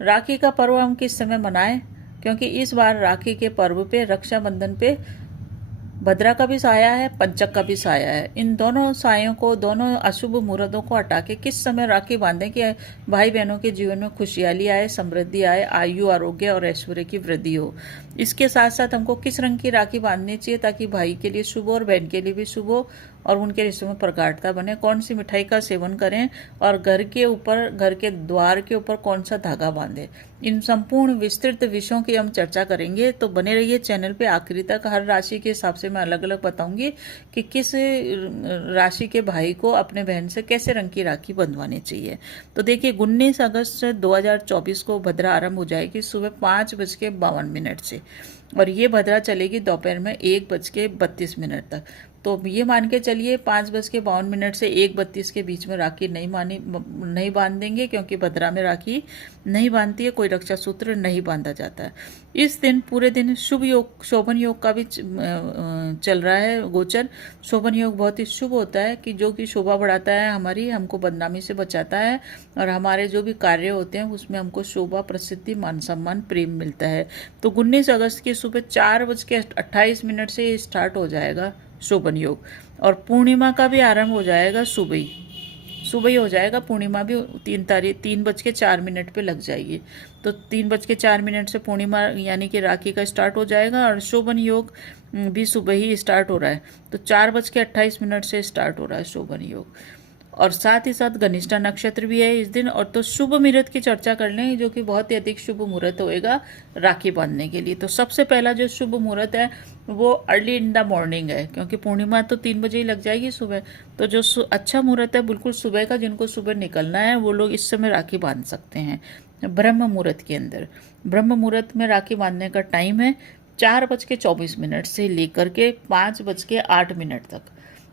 राखी का पर्व हम किस समय मनाएं? क्योंकि इस बार राखी के पर्व पे, रक्षाबंधन पे भद्रा का भी साया है, पंचक का भी साया है। इन दोनों सायों को, दोनों अशुभ मुहूर्तों को हटा के किस समय राखी बांधें कि भाई बहनों के जीवन में खुशहाली आए, समृद्धि आए, आयु, आरोग्य और ऐश्वर्य की वृद्धि हो। इसके साथ साथ हमको किस रंग की राखी बांधनी चाहिए ताकि भाई के लिए शुभ हो और बहन के लिए भी शुभ हो और उनके रिश्तों में प्रगाढ़ता बने। कौन सी मिठाई का सेवन करें और घर के ऊपर, घर के द्वार के ऊपर कौन सा धागा बांधें, इन संपूर्ण विस्तृत विषयों की हम चर्चा करेंगे। तो बने रहिए चैनल पे आखिरी तक। हर राशि के हिसाब से मैं अलग अलग बताऊंगी कि किस राशि के भाई को अपने बहन से कैसे रंग की राखी बंधवानी चाहिए। तो देखिए, 19 अगस्त 2024 को भद्रा आरंभ हो जाएगी सुबह 5:52 से, और ये भद्रा चलेगी दोपहर में 1:32 तक। तो ये मान के चलिए 5:52 से 1:32 के बीच में राखी नहीं बांध देंगे, क्योंकि भद्रा में राखी नहीं बांधती है, कोई रक्षा सूत्र नहीं बांधा जाता है। इस दिन पूरे दिन शुभ योग, शोभन योग का भी चल रहा है गोचर। शोभन योग बहुत ही शुभ होता है कि जो कि शोभा बढ़ाता है हमारी, हमको बदनामी से बचाता है और हमारे जो भी कार्य होते हैं उसमें हमको शोभा, प्रसिद्धि, मान सम्मान, प्रेम मिलता है। तो 19 अगस्त की सुबह 4:28 से स्टार्ट हो जाएगा शोभन योग, और पूर्णिमा का भी आरंभ हो जाएगा सुबह ही हो जाएगा। पूर्णिमा भी 3:04 पे लग जाएगी। तो 3:04 से पूर्णिमा यानी कि राखी का स्टार्ट हो जाएगा, और शोभन योग भी सुबह ही स्टार्ट हो रहा है। तो 4:28 से स्टार्ट हो रहा है शोभन योग, और साथ ही साथ घनिष्ठा नक्षत्र भी है इस दिन। और तो शुभ मुहूर्त की चर्चा कर लें, जो कि बहुत ही अधिक शुभ मुहूर्त होएगा राखी बांधने के लिए। तो सबसे पहला जो शुभ मुहूर्त है वो अर्ली इन द मॉर्निंग है, क्योंकि पूर्णिमा तो 3 बजे ही लग जाएगी सुबह। तो जो अच्छा मुहूर्त है बिल्कुल सुबह का, जिनको सुबह निकलना है वो लोग इस समय राखी बांध सकते हैं ब्रह्म मुहूर्त के अंदर। ब्रह्म मुहूर्त में राखी बांधने का टाइम है 4:24 से लेकर के 5:08 तक।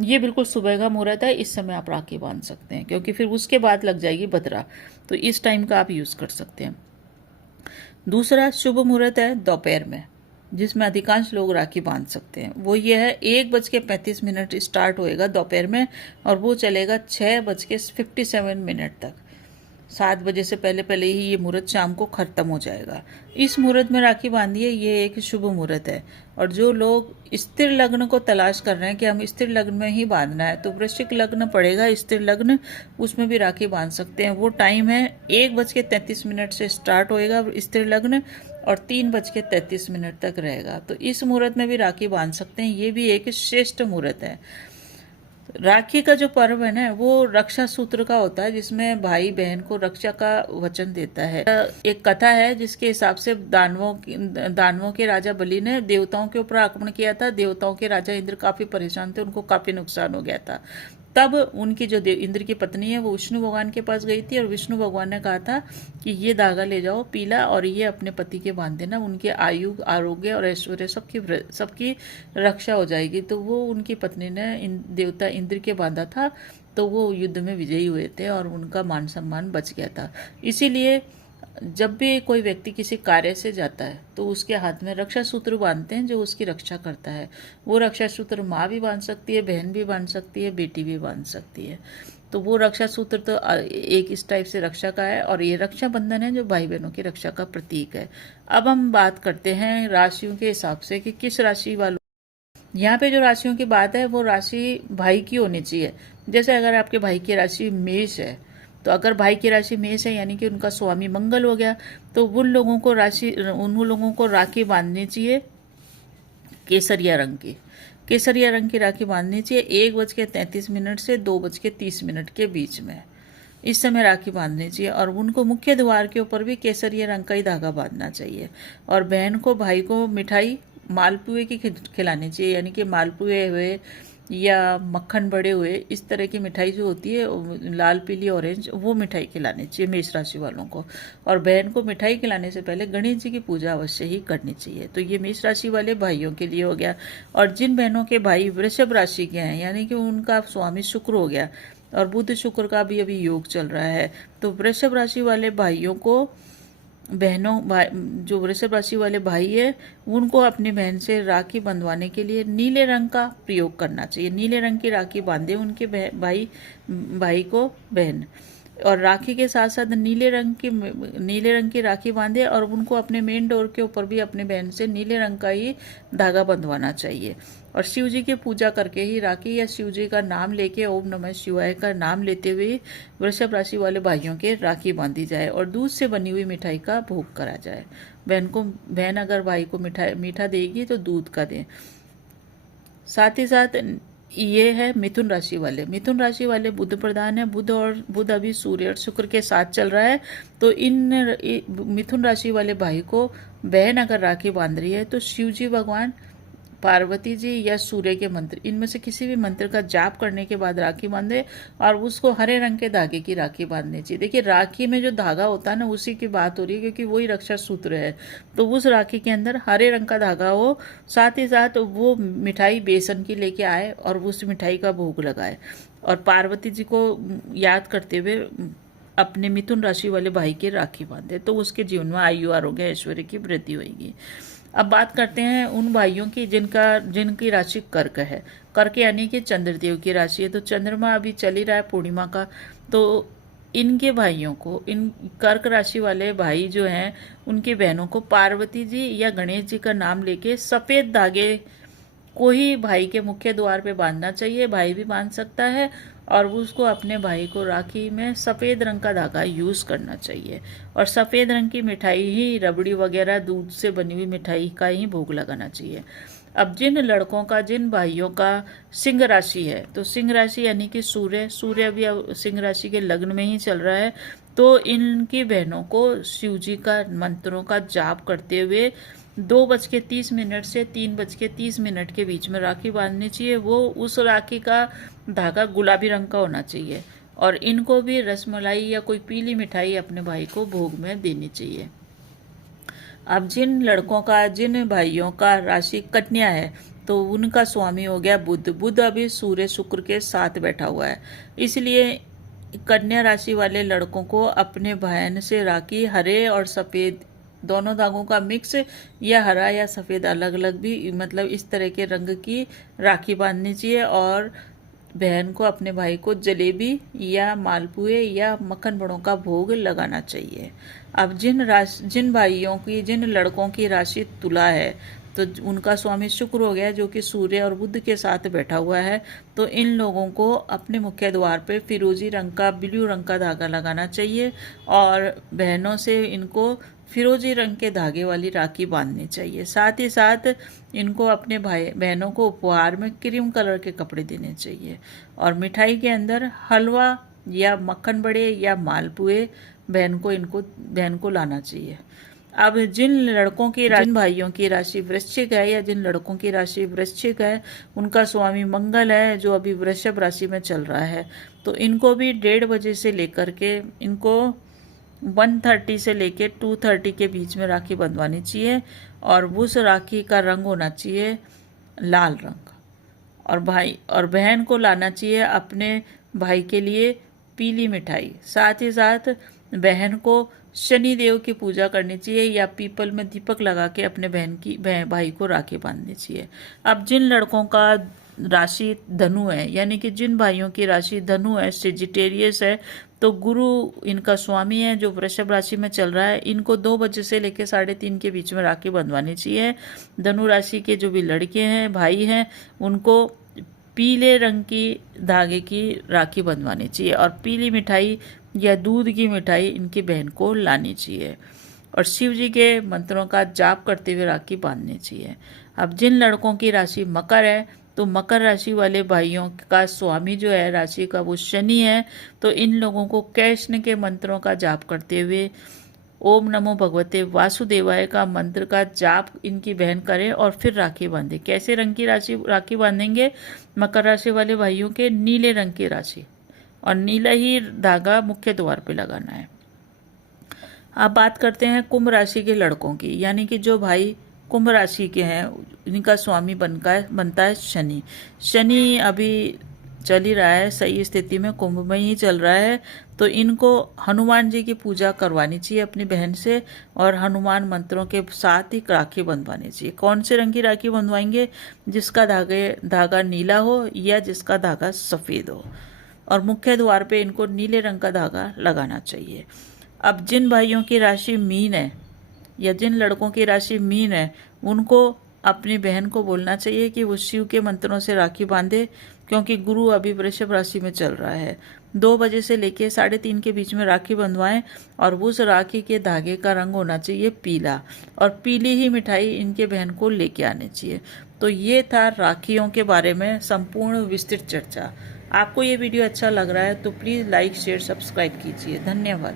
ये बिल्कुल सुबह का मुहूर्त है, इस समय आप राखी बांध सकते हैं, क्योंकि फिर उसके बाद लग जाएगी भद्रा। तो इस टाइम का आप यूज़ कर सकते हैं। दूसरा शुभ मुहूर्त है दोपहर में, जिसमें अधिकांश लोग राखी बांध सकते हैं। वो ये है 1:35 स्टार्ट होएगा दोपहर में, और वो चलेगा 6:57 तक। 7 बजे से पहले पहले ही ये मुहूर्त शाम को खत्म हो जाएगा। इस मुहूर्त में राखी बांधिए, ये एक शुभ मुहूर्त है। और जो लोग स्थिर लग्न को तलाश कर रहे हैं कि हम स्थिर लग्न में ही बांधना है, तो वृश्चिक लग्न पड़ेगा स्थिर लग्न, उसमें भी राखी बांध सकते हैं। वो टाइम है 1:33 से स्टार्ट होएगा स्थिर लग्न, और 3:33 तक रहेगा। तो इस मुहूर्त में भी राखी बांध सकते हैं, ये भी एक श्रेष्ठ मुहूर्त है। राखी का जो पर्व है ना, वो रक्षा सूत्र का होता है, जिसमें भाई बहन को रक्षा का वचन देता है। एक कथा है जिसके हिसाब से दानवों के राजा बलि ने देवताओं के ऊपर आक्रमण किया था। देवताओं के राजा इंद्र काफी परेशान थे, उनको काफी नुकसान हो गया था। तब उनकी जो इंद्र की पत्नी है वो विष्णु भगवान के पास गई थी, और विष्णु भगवान ने कहा था कि ये धागा ले जाओ पीला, और ये अपने पति के बांध देना, उनके आयु, आरोग्य और ऐश्वर्य सबकी रक्षा हो जाएगी। तो वो उनकी पत्नी ने देवता इंद्र के बांधा था, तो वो युद्ध में विजयी हुए थे और उनका मान सम्मान बच गया था। इसीलिए जब भी कोई व्यक्ति किसी कार्य से जाता है तो उसके हाथ में रक्षा सूत्र बांधते हैं, जो उसकी रक्षा करता है। वो रक्षा सूत्र माँ भी बांध सकती है, बहन भी बांध सकती है, बेटी भी बांध सकती है। तो वो रक्षा सूत्र तो एक इस टाइप से रक्षा का है, और ये रक्षाबंधन है जो भाई बहनों की रक्षा का प्रतीक है। अब हम बात करते हैं राशियों के हिसाब से कि किस राशि वालों, यहाँ पे जो राशियों की बात है वो राशि भाई की होनी चाहिए। जैसे अगर आपके भाई की राशि मेष है, तो अगर भाई की राशि मेष है यानी कि उनका स्वामी मंगल हो गया, तो उन लोगों को राखी बांधनी चाहिए केसरिया रंग की। केसरिया रंग की राखी बांधनी चाहिए 1:33 से 2:30 के बीच में। इस समय राखी बांधनी चाहिए, और उनको मुख्य द्वार के ऊपर भी केसरिया रंग का ही धागा बांधना चाहिए। और बहन को, भाई को मिठाई मालपुए की खिलानी चाहिए, यानी कि मालपुए हुए या मक्खन बड़े हुए, इस तरह की मिठाई जो होती है लाल, पीली, ऑरेंज, वो मिठाई खिलानी चाहिए मेष राशि वालों को। और बहन को मिठाई खिलाने से पहले गणेश जी की पूजा अवश्य ही करनी चाहिए। तो ये मेष राशि वाले भाइयों के लिए हो गया। और जिन बहनों के भाई वृषभ राशि के हैं, यानी कि उनका स्वामी शुक्र हो गया, और बुध शुक्र का भी अभी योग चल रहा है, तो वृषभ राशि वाले भाइयों को, जो वृषभ राशि वाले भाई है, उनको अपनी बहन से राखी बंधवाने के लिए नीले रंग का प्रयोग करना चाहिए। नीले रंग की राखी बांधे उनके भाई को बहन। और राखी के साथ साथ नीले रंग की राखी बांधे और उनको अपने मेन डोर के ऊपर भी अपने बहन से नीले रंग का ही धागा बंधवाना चाहिए। और शिव जी की पूजा करके ही राखी या शिव जी का नाम लेके ओम नमः शिवाय का नाम लेते हुए वृषभ राशि वाले भाइयों के राखी बांधी जाए और दूध से बनी हुई मिठाई का भोग करा जाए। बहन अगर भाई को मीठा देगी तो दूध का दें। साथ ही साथ ये है मिथुन राशि वाले बुध प्रधान है। बुध अभी सूर्य और शुक्र के साथ चल रहा है। तो मिथुन राशि वाले भाई को बहन अगर राखी बांध रही है तो शिव जी भगवान, पार्वती जी या सूर्य के मंत्र, इनमें से किसी भी मंत्र का जाप करने के बाद राखी बांधे और उसको हरे रंग के धागे की राखी बांधनी चाहिए। देखिए राखी में जो धागा होता है ना, उसी की बात हो रही है क्योंकि वही रक्षा सूत्र है। तो उस राखी के अंदर हरे रंग का धागा हो, साथ ही साथ वो मिठाई बेसन की लेके आए और उस मिठाई का भोग लगाए और पार्वती जी को याद करते हुए अपने मिथुन राशि वाले भाई की राखी बांधे तो उसके जीवन में आयु आरोग्य ऐश्वर्य की वृद्धि होगी। अब बात करते हैं उन भाइयों की जिनकी राशि कर्क है। कर्क यानी कि चंद्रदेव की राशि है। तो चंद्रमा अभी चल ही रहा है पूर्णिमा का। तो इनके भाइयों को, इन कर्क राशि वाले भाई जो हैं, उनकी बहनों को पार्वती जी या गणेश जी का नाम लेके सफ़ेद धागे को ही भाई के मुख्य द्वार पे बांधना चाहिए। भाई भी बांध सकता है और उसको अपने भाई को राखी में सफ़ेद रंग का धागा यूज़ करना चाहिए और सफ़ेद रंग की मिठाई ही, रबड़ी वगैरह दूध से बनी हुई मिठाई का ही भोग लगाना चाहिए। अब जिन भाइयों का सिंह राशि है, तो सिंह राशि यानी कि सूर्य भी अब सिंह राशि के लग्न में ही चल रहा है। तो इनकी बहनों को शिव जी का मंत्रों का जाप करते हुए 2:30 से 3:30 के बीच में राखी बांधनी चाहिए। वो उस राखी का धागा गुलाबी रंग का होना चाहिए और इनको भी रसमलाई या कोई पीली मिठाई अपने भाई को भोग में देनी चाहिए। अब जिन भाइयों का राशि कन्या है तो उनका स्वामी हो गया बुध अभी सूर्य शुक्र के साथ बैठा हुआ है। इसलिए कन्या राशि वाले लड़कों को अपने बहन से राखी हरे और सफ़ेद दोनों धागों का मिक्स या हरा या सफ़ेद अलग अलग भी, मतलब इस तरह के रंग की राखी बांधनी चाहिए और बहन को अपने भाई को जलेबी या मालपुए या मक्खन बड़ों का भोग लगाना चाहिए। अब जिन लड़कों की राशि तुला है तो उनका स्वामी शुक्र हो गया जो कि सूर्य और बुध के साथ बैठा हुआ है। तो इन लोगों को अपने मुख्य द्वार पे फिरोजी रंग का, ब्लू रंग का धागा लगाना चाहिए और बहनों से इनको फिरोजी रंग के धागे वाली राखी बांधनी चाहिए। साथ ही साथ इनको अपने बहनों को उपहार में क्रीम कलर के कपड़े देने चाहिए और मिठाई के अंदर हलवा या मक्खन बड़े या मालपुए बहन को लाना चाहिए। अब जिन भाइयों की राशि वृश्चिक है या जिन लड़कों की राशि वृश्चिक है, उनका स्वामी मंगल है जो अभी वृषभ राशि में चल रहा है। तो इनको भी 1:30 बजे से लेकर के इनको 1:30 से लेके 2:30 के बीच में राखी बंधवानी चाहिए और उस राखी का रंग होना चाहिए लाल रंग और बहन को लाना चाहिए अपने भाई के लिए पीली मिठाई। साथ ही साथ बहन को शनि देव की पूजा करनी चाहिए या पीपल में दीपक लगा के अपने भाई को राखी बांधनी चाहिए। अब जिन लड़कों का राशि धनु है, यानी कि जिन भाइयों की राशि धनु है, सेजिटेरियस है, तो गुरु इनका स्वामी है जो वृषभ राशि में चल रहा है। इनको 2 बजे से लेकर 3:30 के बीच में राखी बंधवानी चाहिए। धनु राशि के जो भी लड़के हैं, भाई हैं, उनको पीले रंग की धागे की राखी बंधवानी चाहिए और पीली मिठाई या दूध की मिठाई इनकी बहन को लानी चाहिए और शिव जी के मंत्रों का जाप करते हुए राखी बांधनी चाहिए। अब जिन लड़कों की राशि मकर है तो मकर राशि वाले भाइयों का स्वामी जो है राशि का वो शनि है। तो इन लोगों को कृष्ण के मंत्रों का जाप करते हुए ओम नमो भगवते वासुदेवाय का मंत्र का जाप इनकी बहन करे और फिर राखी बांधे। कैसे रंग की राखी बांधेंगे? मकर राशि वाले भाइयों के नीले रंग की राशि और नीला ही धागा मुख्य द्वार पे लगाना है। अब बात करते हैं कुंभ राशि के लड़कों की, यानी कि जो भाई कुंभ राशि के हैं इनका स्वामी बनता है शनि। शनि अभी चल ही रहा है सही स्थिति में, कुंभ में ही चल रहा है। तो इनको हनुमान जी की पूजा करवानी चाहिए अपनी बहन से और हनुमान मंत्रों के साथ ही राखी बंधवानी चाहिए। कौन से रंग की राखी बंधवाएंगे? जिसका धागा नीला हो या जिसका धागा सफ़ेद हो। और मुख्य द्वार पे इनको नीले रंग का धागा लगाना चाहिए। अब जिन भाइयों की राशि मीन है या जिन लड़कों की राशि मीन है, उनको अपनी बहन को बोलना चाहिए कि वो शिव के मंत्रों से राखी बांधे, क्योंकि गुरु अभी वृषभ राशि में चल रहा है। 2 बजे से लेके 3:30 के बीच में राखी बंधवाएं और उस राखी के धागे का रंग होना चाहिए पीला, और पीली ही मिठाई इनके बहन को लेके आनी चाहिए। तो ये था राखियों के बारे में संपूर्ण विस्तृत चर्चा। आपको ये वीडियो अच्छा लग रहा है तो प्लीज़ लाइक शेयर सब्सक्राइब कीजिए। धन्यवाद।